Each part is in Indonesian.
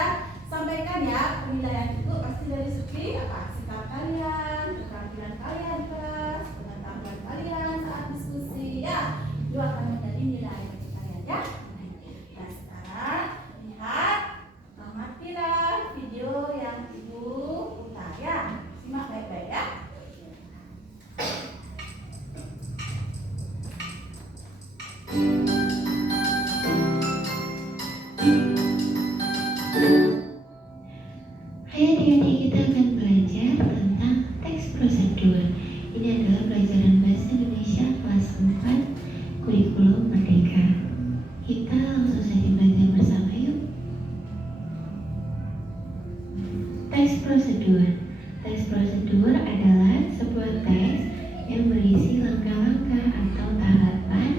sudah sampaikan ya, penilaian itu pasti dari segi apa? Sikap kalian, keterampilan kalian di kelas, pengetahuan kalian saat diskusi ya. Itu akan menjadi nilai bagi kalian ya. Nah sekarang lihat, amatilah video yang Ibu putar ya. Simak baik-baik ya. Adik-adik, kita akan belajar tentang teks prosedur. Ini adalah pelajaran Bahasa Indonesia kelas 4 kurikulum Merdeka. Kita langsung saja belajar bersama yuk. Teks prosedur. Teks prosedur adalah sebuah teks yang berisi langkah-langkah atau tahapan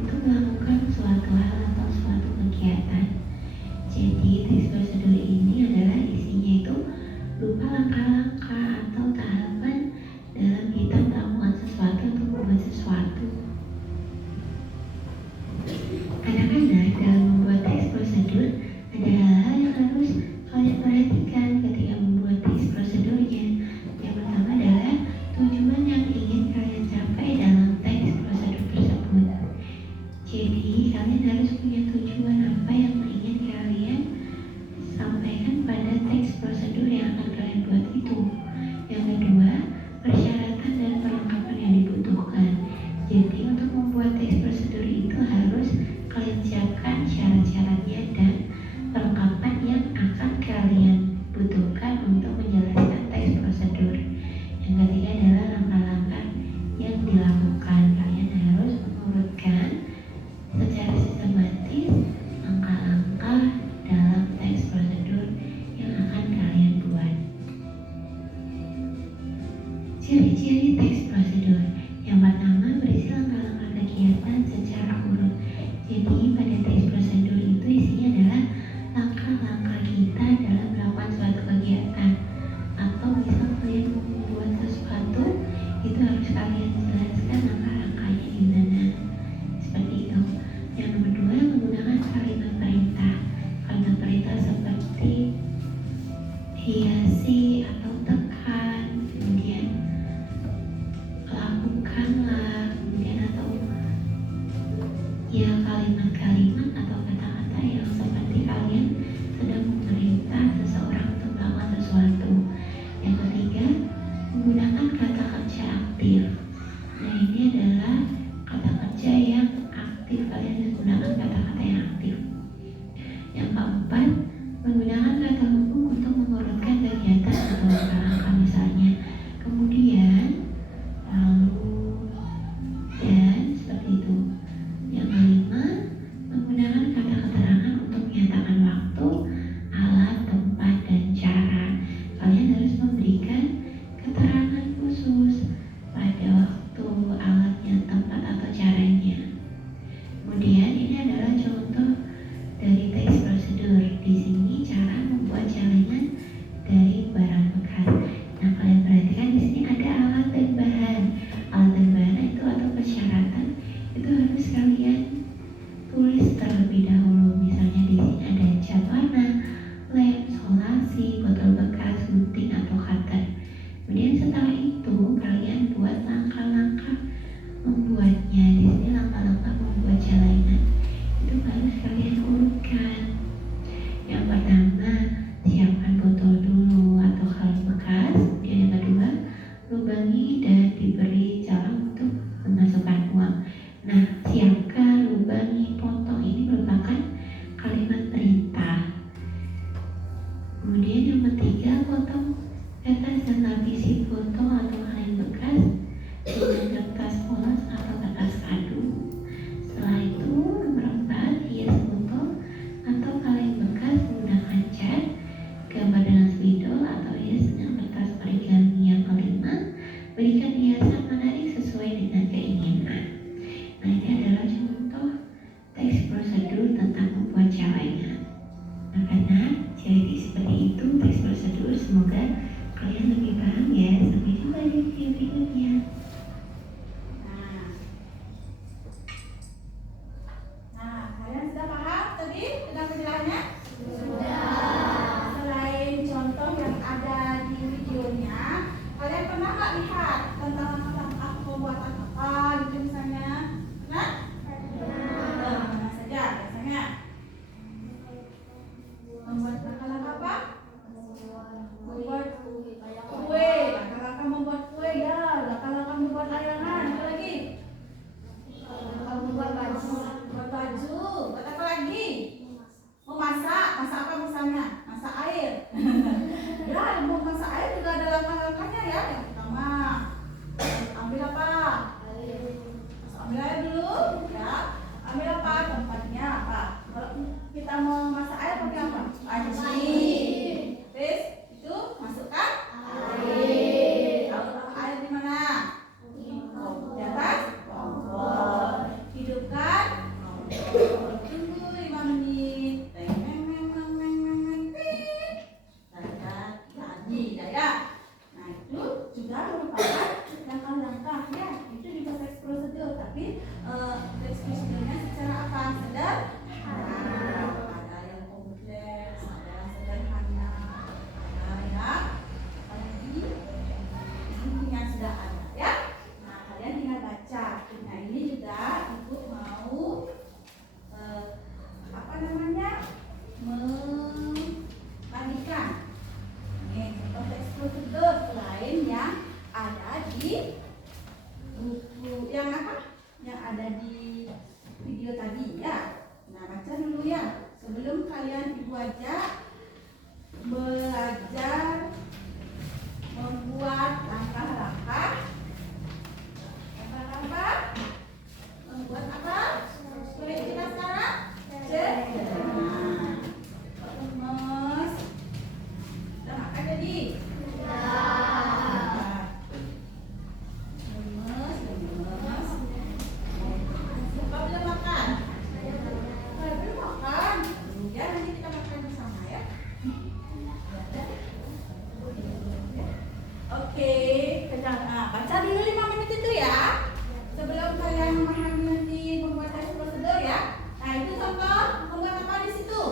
untuk melakukan suatu hal atau suatu kegiatan. Jadi teks prosedur ini adalah isinya itu berupa langkah-langkah atau tahapan dalam kita melakukan sesuatu atau membuat sesuatu. Anak-anak, dalam membuat teks prosedur ada hal-hal yang harus kalian perhatikan ketika membuat teks prosedurnya. Yang pertama adalah tujuan yang ingin kalian capai dalam teks prosedur tersebut. Jadi kalian harus punya tujuan apa yang ingin kalian sampaikan pada teks prosedur yang akan kalian buat itu. Yang kedua, persyaratan dan perlengkapan yang dibutuhkan. Jadi untuk membuat teks prosedur itu harus kalian siapkan syarat-syaratnya dan perlengkapan yang akan kalian butuhkan untuk menjelaskan teks prosedur. Yang ketiga adalah langkah-langkah yang dilakukan. Kalian harus mengurutkan secara sistematis langkah-langkah dalam teks prosedur yang akan kalian buat. Ciri-ciri teks prosedur. Yang pertama, berisi langkah-langkah kegiatan secara urut. Jadi pada teks prosedur itu isinya adalah langkah-langkah kita dalam melakukan suatu kegiatan. Atau misal kalian mau membuat sesuatu, itu harus kalian jelaskan langkah-langkahnya gimana. Seperti itu. Yang nomor dua, menggunakan kalimat perintah. Kalimat perintah seperti hiasi atau tekan, kemudian lakukanlah, kemudian atau ya kalimat-kalimat atau kata-kata yang seperti kalian sedang memerintah seseorang untuk melakukan sesuatu. Yang ketiga, menggunakan kata kerja aktif. Nah ini adalah kata kerja yang aktif, kalian harus menggunakan kata-kata yang aktif. Yang keempat, menggunakan kata hubung untuk mengurutkan kegiatan atau langkah-langkah misalnya kemudian, lalu, dan seperti itu. Yang kelima, menggunakan kata keterangan untuk menyatakan waktu, alat, tempat, dan cara. Kalian harus memberikan keterangan khusus pada waktu, alatnya, tempat, atau caranya. Kemudian ini adalah contoh dari teks prosedur. Di sini cara membuat celengan dari barang bekas. Nah kalian perhatikan di sini ada alat dan bahan. Alat dan bahan itu atau persyaratan itu harus kalian tulis terlebih dahulu. Misalnya di sini ada cat warna, lem, solasi, botol bekas, gunting atau cutter. Kemudian setelah itu kalian buat langkah-langkah membuatnya. Di sini langkah-langkah membuat celengan itu harus kalian urutkan. Yang pertama, siapkan botol dulu atau kaleng bekas. Kemudian yang kedua, lubangi dan diberi jalan untuk memasukkan uang. Nah, siapkan, lubangi, potong ini merupakan kalimat perintah. Kemudian yang ketiga, potong kertas dan lapisi botol atau kaleng bekas dengan kertas polos atau kertas kado. Setelah itu, nomor 4, hias botol atau kaleng bekas menggunakan cat, gambar dengan spidol atau hias dengan kertas origami. Yang kelima, berikan hiasan menarik sesuai dengan keinginan. Nah ini adalah contoh teks prosedur tentang membuat celengan. Anak-anak, jadi seperti itu teks prosedur. Semoga kalian lebih paham ya. Sampai jumpa di video berikutnya. Nah, kalian sudah paham tadi dengan penjelasannya? Sudah. sebelum kalian ibu ajak belajar membuat langkah-langkah. Membuat apa? Kulit kita sekarang? Lemes. Udah makan jadi? Lemes. Siapa belum makan? Belum makan. Ya, nanti kita makan bersama ya. Oke, baca dulu 5 menit itu ya. Sebelum kalian memahami nanti pembuatan prosedur ya. Nah, itu contoh membuat apa di situ?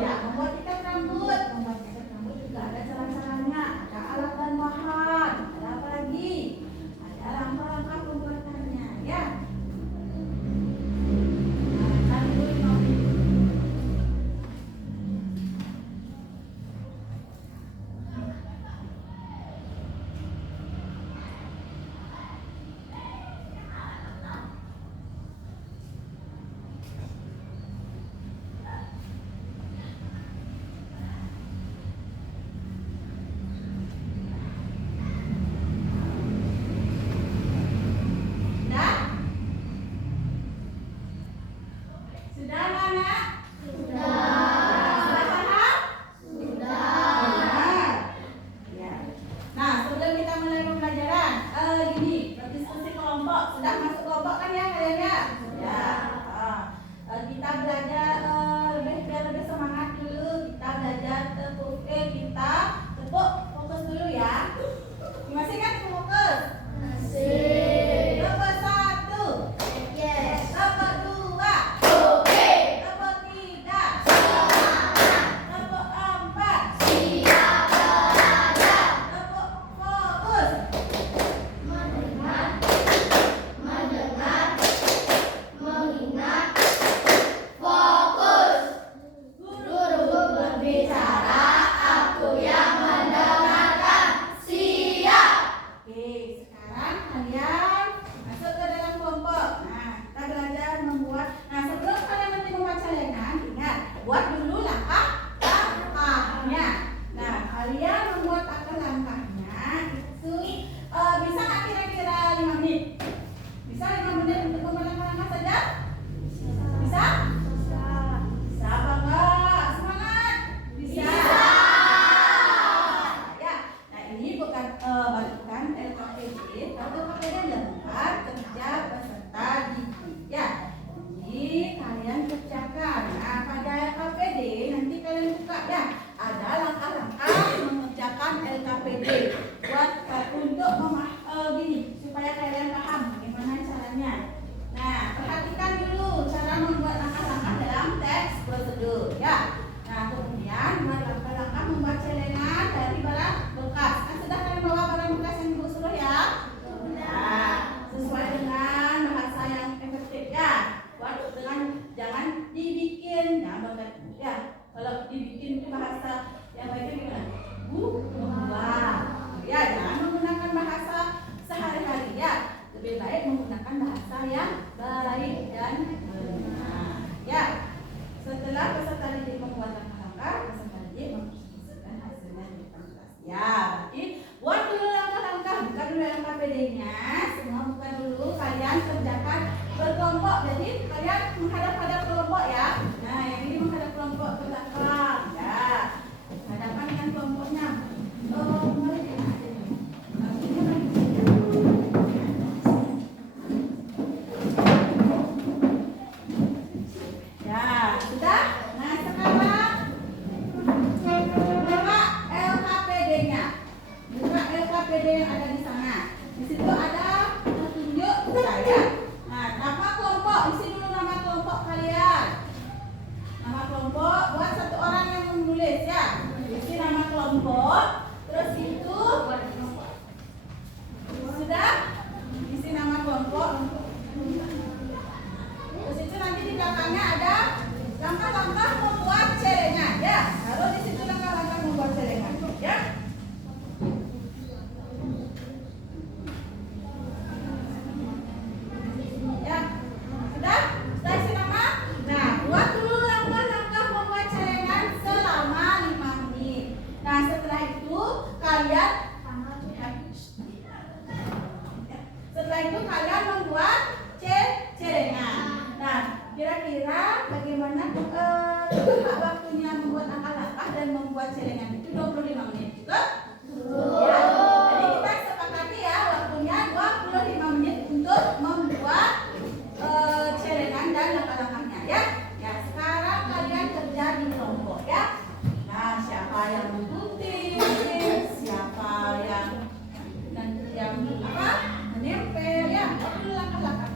Ya, membuat ikat rambut. Membuat ikat rambut juga ada cara-caranya. Ada alat dan bahan. Ada apa lagi? Ada langkah-langkah pembuatannya ya. Baca dulu 5 menit. Sudah anak? Sudah paham? Sudah. Ya. Nah, sebelum kita mulai pembelajaran, gini, berdiskusi kelompok. Sudah masuk kelompok kan ya kalian ya? Ya. Kita belajar biar lebih semangat dulu. Kita belajar kita tepuk fokus dulu ya. Masih kan fokus? Masih. Tepuk 1. Yes. Tepuk 2. Tepuk 3. Tepuk 4. Tepuk fokus. Mendengar, mengingat, fokus. Guru berbicara, aku yang mendengarkan. Siap. Oke, sekarang kalian masuk ke dalam kelompok. Nah, kita belajar membuat. Nah, sebelum kalian nanti membaca lengan, ingat buat dulu langkahnya. Nah, kalian membuat langkahnya itu bisa nggak kira-kira 5 menit? Bisa 5 menit untuk membuat langkah-langkah saja? Bisa? Bisa banget. Semangat. Bisa. Ya. Nah, ini bukan balikan LKPD. Kalau LKPD lengkap kerja peserta didik ya. Jadi kalian kerjakan. Nah, pada LKPD nanti kalian buka ya. Ada langkah-langkah mengerjakan LKPD buat untuk gini supaya kalian paham bagaimana caranya. Nah, perhatikan dulu cara membuat langkah-langkah dalam teks prosedur ya. Nah, kemudian buat langkah-langkah membuat celengan dari barang bekas. Kan sudah kalian bawa barang bekas yang ibu suruh ya? Nah, sesuai dengan bahasa yang efektif ya. Buat dengan jangan dibikin, ya. Kalau dibikin itu bahasa yang baiknya gimana? Membuat. Ya, jangan menggunakan bahasa sehari-hari ya. Lebih baik menggunakan bahasa yang baik dan benar. Ya. Setelah peserta didik membuat langkah-langkah, peserta didik mempresentasikan hasilnya di kelas. Ya, berarti buat dulu langkah-langkah, buka dulu LKPD-nya, semua buka dulu, kalian kerjakan berkelompok. Jadi kalian menghadap-hadap kelompok ya. Nah, yang ini menghadap kelompok ke belakang. Ya, hadapan dengan kelompoknya. Mari kita ya, sudah? Nah, sekarang Waktunya membuat langkah-langkah dan membuat celengan itu 25 menit juga. Ya, jadi kita sepakati ya waktunya 25 menit untuk membuat celengan dan langkah-langkahnya ya. Ya, sekarang kalian kerja di kelompok ya. Nah, siapa yang mengikuti, siapa yang menempel ya, waktu langkah-langkah.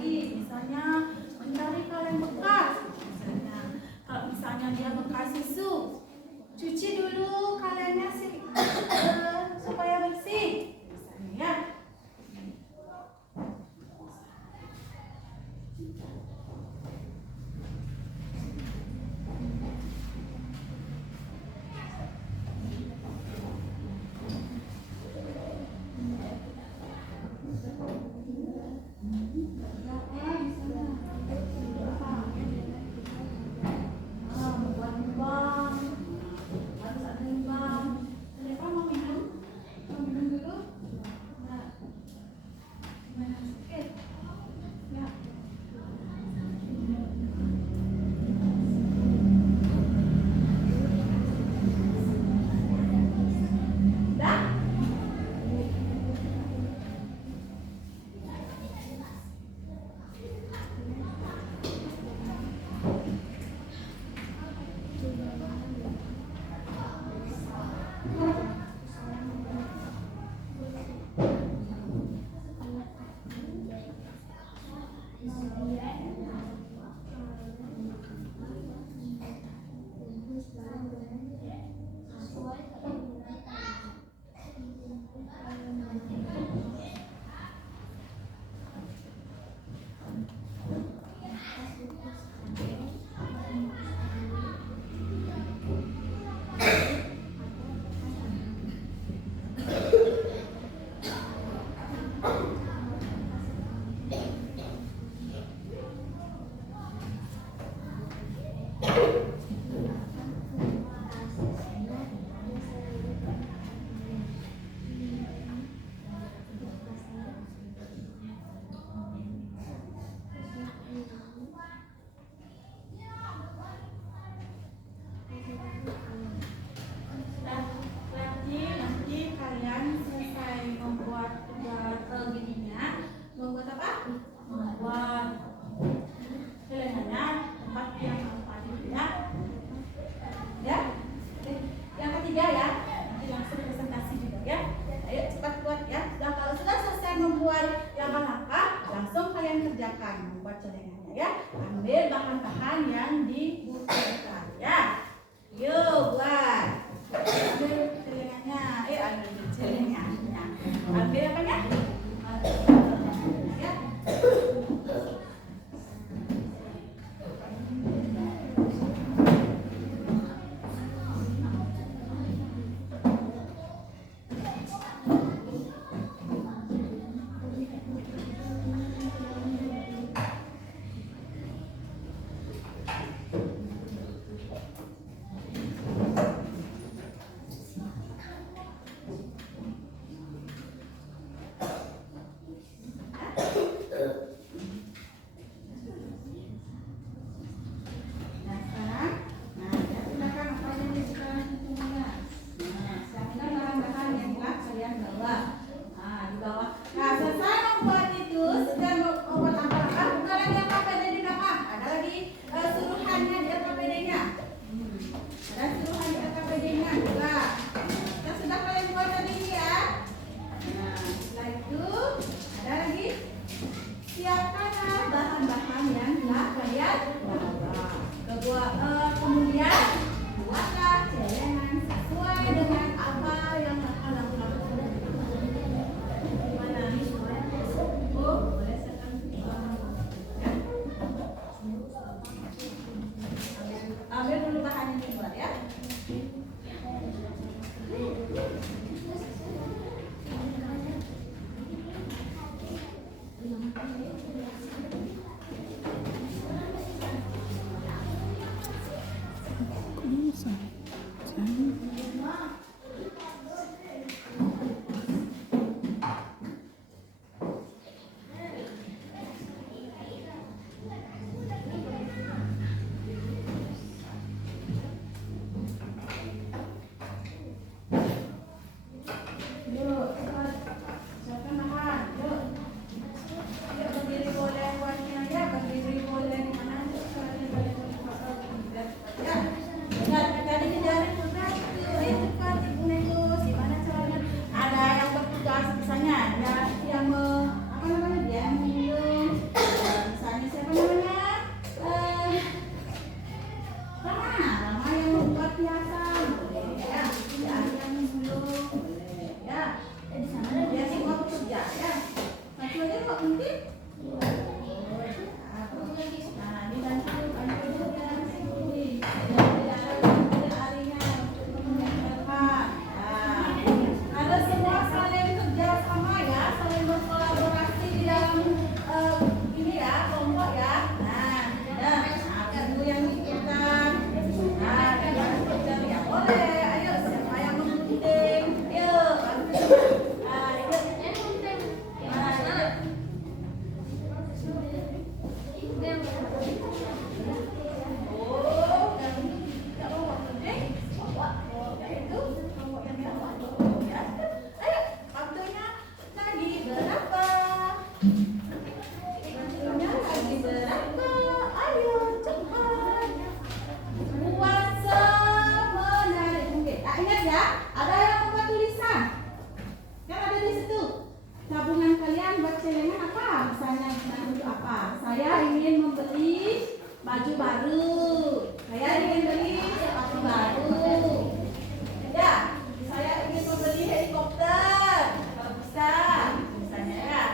Misalnya mencari kaleng bekas, kalau misalnya dia bekas susu, cuci dulu kalengnya supaya bersih, misalnya ya. Membuat celengannya ya, ambil bahan-bahan yang dibutuhkan ya. Yuk buat, ambil celengannya, ambil celengannya, ambil apanya? Ya. kalian bawa. Kemudian buatlah celengan sesuai dengan apa yang akan lakukan. Gimana? Oh, boleh sekarang. Ambil dulu bahan ini buat ya. Yuk, silakan makan. Yuk. Yuk berdiri boleh buatnya ya, berdiri boleh di mana aja sekalian boleh ya. Ingat tadi dijarin tugas. Ayo cepat Ibu Negus. Gimana caranya? Ada yang bertugas misalnya ya yang apa namanya dia yang minum. Misalnya siapa namanya? Rama yang membuat hiasan boleh ya. Ya yang minum boleh ya. Di sana dia semua bekerja ya. Satu aja kok penting. Nah, dibantu ya. Ada semua saling kerja sama ya, saling berkolaborasi di dalam ini ya, kelompok ya. Nah, ibu yang ikutan. Nah, yang kerja ya boleh. Ayo, siapa yang membimbing? Yuk, nah, yuk. Oh, dan tidak bawa penting, bawa itu, bawa yang bawa ya. Ayo, waktunya lagi berapa? Waktunya lagi berapa? Ayo cepat. Buat semenarik mungkin. Nah, ingat ya, ada yang membuat tulisan. Kan ada di situ. Tabungan kalian buat celengan apa? Misalnya untuk apa? Saya ingin membeli baju baru. Saya ingin beli sepatu baru. Ya, saya ingin membeli helikopter. Kalau bisa, misalnya ya.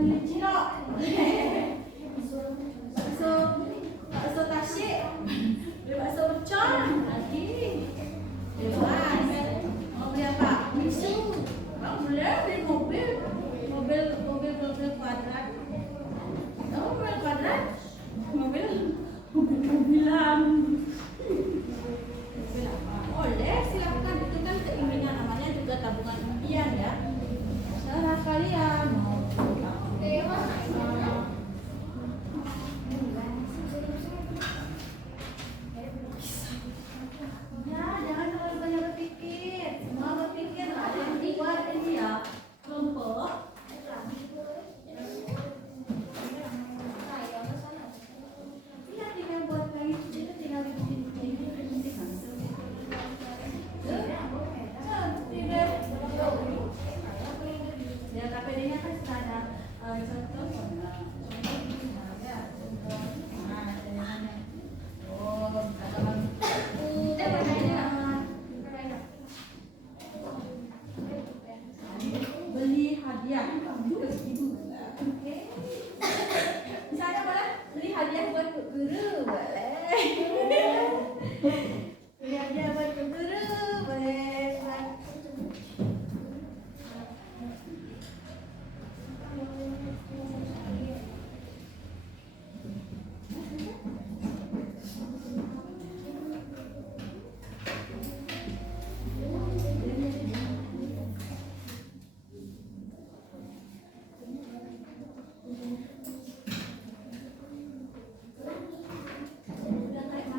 beli cilok, bakso tasik, beli bakso pecel, lagi. Bebas. Mau beli apa? Bisu. Mau beli mobil kuadrat. Mau mobil kuadrat? Mobilan. Mobil apa? Boleh, silakan. Itu kan keinginan, namanya juga tabungan impian ya. Terserah kalian mau. Ya, jangan terlalu banyak berpikir. Semua berpikir, ada yang dibuat ini ya. Kelompok. Iya, tinggal buat kayak gitu, tinggal bikin langsung. Ya, KPD-nya kan sudah ada contoh. Ya, contoh. Nah, ada. Oh, beli hadiah. Oke. Misalnya boleh beli hadiah buat guru, boleh. Beli hadiah buat guru, boleh. Udah kayak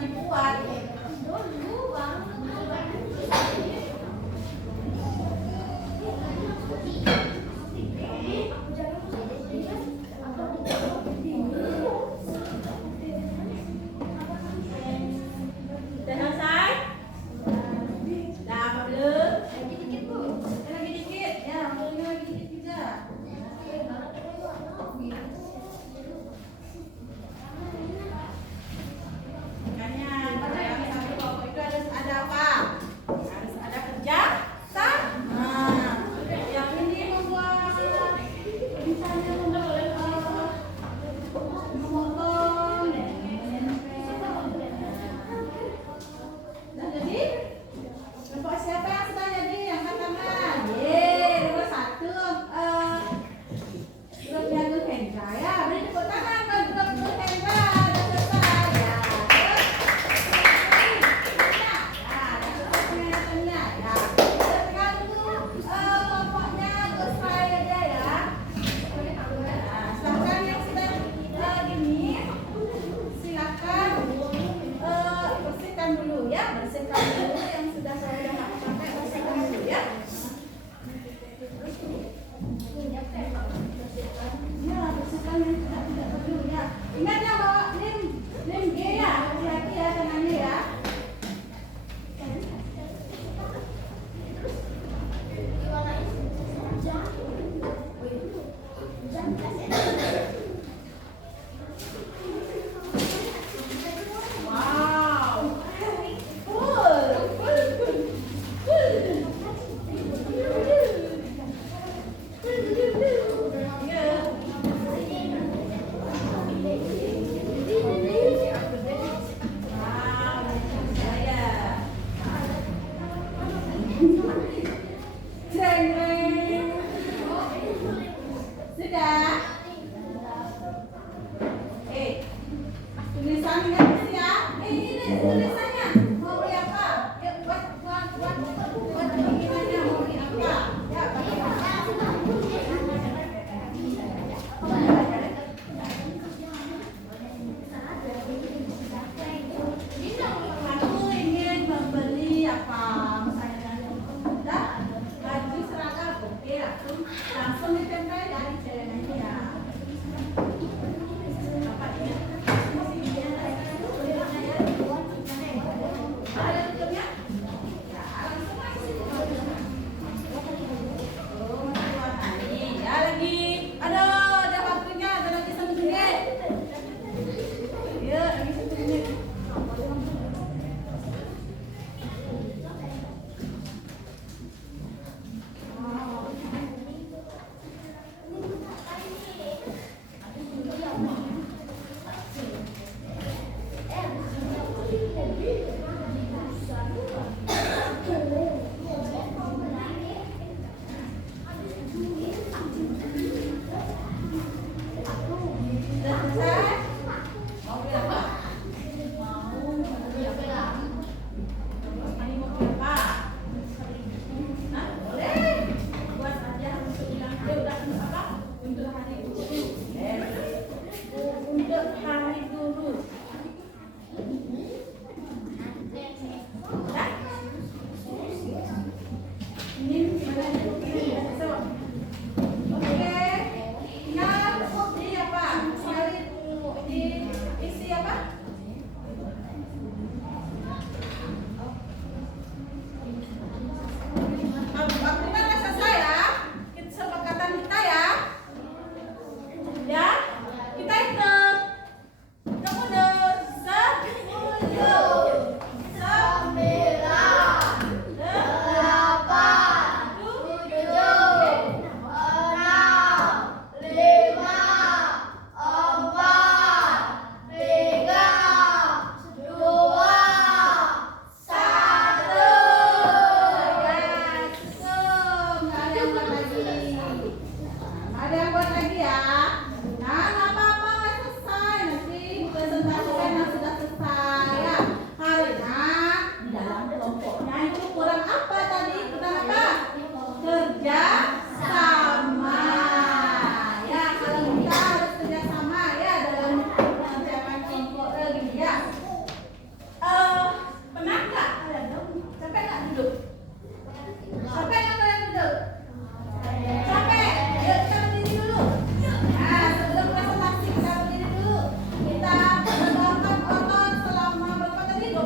dibuat. Udah selesai? Nah, apa belum? Lagi dikit, Bu. Lagi dikit. Ya, ambilnya lagi dikit juga. Makanya pada yang satu kelompok itu harus ada apa? Harus ada kerja sama. Yang ini membuat misalnya memotong dan nah, jadi kelompok siapa yang sudah jadi? Angkat tangan. Yeay, nomor 1 grupnya Nur Hendra ya. Beri tepuk tangan buat grup Nur Hendra. Sudah selesai ya. Kelompoknya Gus Rai aja ya. Silahkan yang sudah gini, silakan bersihkan dulu ya, bersihkan dulu yang sudah saya udah pakai, bersihkan dulu ya. Ya, bersihkan yang tidak perlu ya. Ingat ya bawa lem G ya, hati-hati ya tangannya ya. Wow, sudah. Tulisannya habis ya. Ini tulisannya. Mau beli apa? Yuk buat keinginannya mau beli apa? Ya, aku ingin membeli apa? Misalnya baju seragam, oke langsung ditempel ya di celananya ya. Apa ini?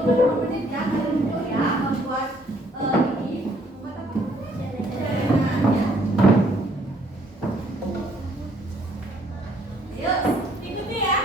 beberapa menit ya kalian dulu ya membuat ini membuat apa namanya? Celengan ya. Ayo ikuti ya.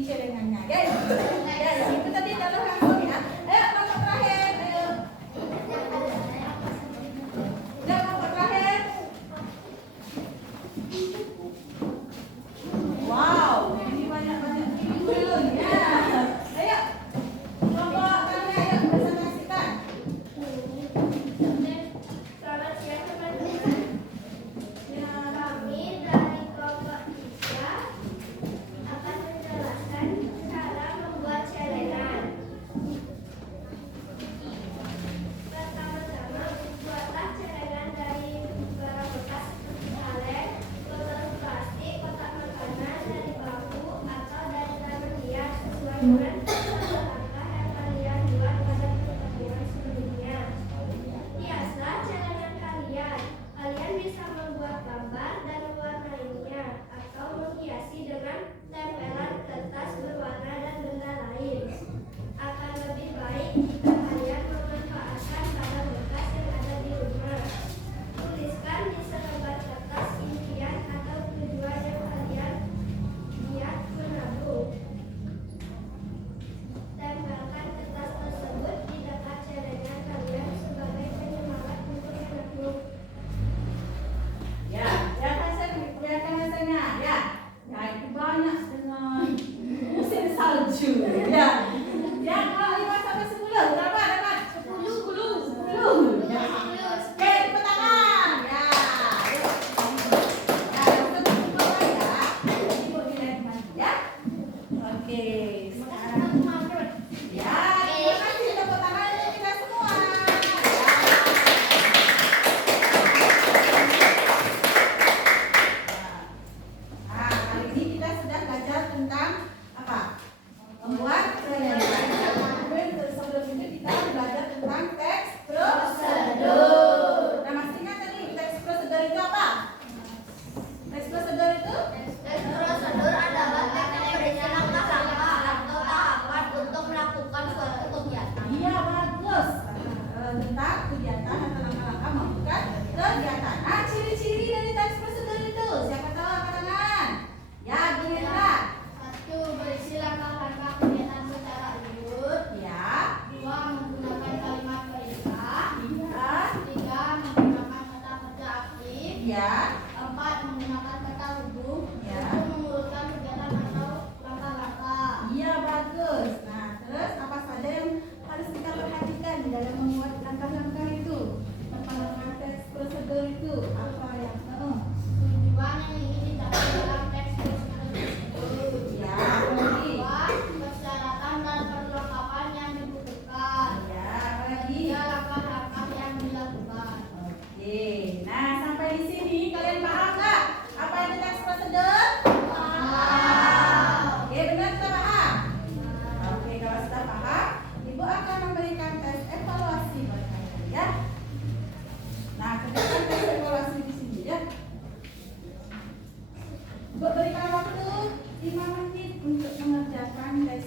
ini celengannya ya. Ya, yang itu tadi adalah langsung ya. Ayo kelompok terakhir, ayo. Ya, kelompok terakhir. Wow, ini banyak-banyak balon ya. Ayo, kelompok terakhir, ayo presentasikan. Selamat siang teman-teman. Kami dari kelompok 3 akan menjelaskan cara membuat celengan. Pertama-tama, buatlah celengan dari barang bekas seperti kaleng, botol plastik, kotak makanan, dari bambu, atau dari tanaman hias sesuai dengan langkah yang kalian buat pada pertemuan sebelumnya. Hiaslah celengan kalian. Kalian bisa membuat gambar dan mewarnainya atau menghiasi dengan tempelan kertas berwarna dan benda lain. Akan lebih baik jika kalian memanfaatkan barang bekas yang ada di rumah. Tuliskan di selembar kertas impian atau tujuan yang kalian niat menabung. Tempelkan kertas tersebut di dekat celengan kalian sebagai penyemangat untuk menabung. Ya, kelihatan hasilnya ya. Ya, itu banyak dengan mesin salju ya. Ya, kalau 5 sampai 10 berapa dapat? 10. Ya. Oke, tepuk tangan. Ya. Yuk. Ya, untuk tepuk ya. Jadi buat dilihat lagi ya. Oke, sekarang ya, terima kasih tepuk tangan untuk kita semua. Nah, kali ini kita sudah belajar tentang apa? Membuat celengan. Kemudian sebelum itu kita belajar tentang teks prosedur. Nah, masih ingat tadi teks prosedur itu apa? Teks prosedur itu? Teks prosedur adalah teknik berisi langkah-langkah atau tahapan untuk melakukan suatu kegiatan. Iya, bagus. Tentang kegiatan atau langkah-langkah melakukan kegiatan. Nah, ciri-ciri dari teks prosedur itu siapa tahu angkat tangan? Ya, Ginendra. 1. Berisi langkah-langkah kegiatan secara urut. Ya. 2. Menggunakan kalimat perintah. Iya. 3. Menggunakan kata kerja aktif. Iya. 4. Menggunakan kata hubung. Ya. 5. Mengurutkan kegiatan atau langkah-langkah. Iya, bagus. Nah, terus apa saja yang harus kita perhatikan di dalam membuat langkah-langkah itu? Langkah-langkah teks prosedur itu apa yang Tujuan yang ingin dicapai dalam teks prosedur tersebut. ya, lagi. 2. Persyaratan dan perlengkapan yang dibutuhkan. Ya, lagi. 3. Langkah-langkah yang dilakukan. Oke. Nah, sampai di sini kalian paham nggak apa itu teks prosedur? Oke, benar sudah paham? Oke, kalau sudah paham, Ibu akan memberikan tes evaluasi buat kalian ya. Nah, kerjakan tes evaluasi di sini ya. Ibu berikan waktu 5 menit untuk mengerjakan tes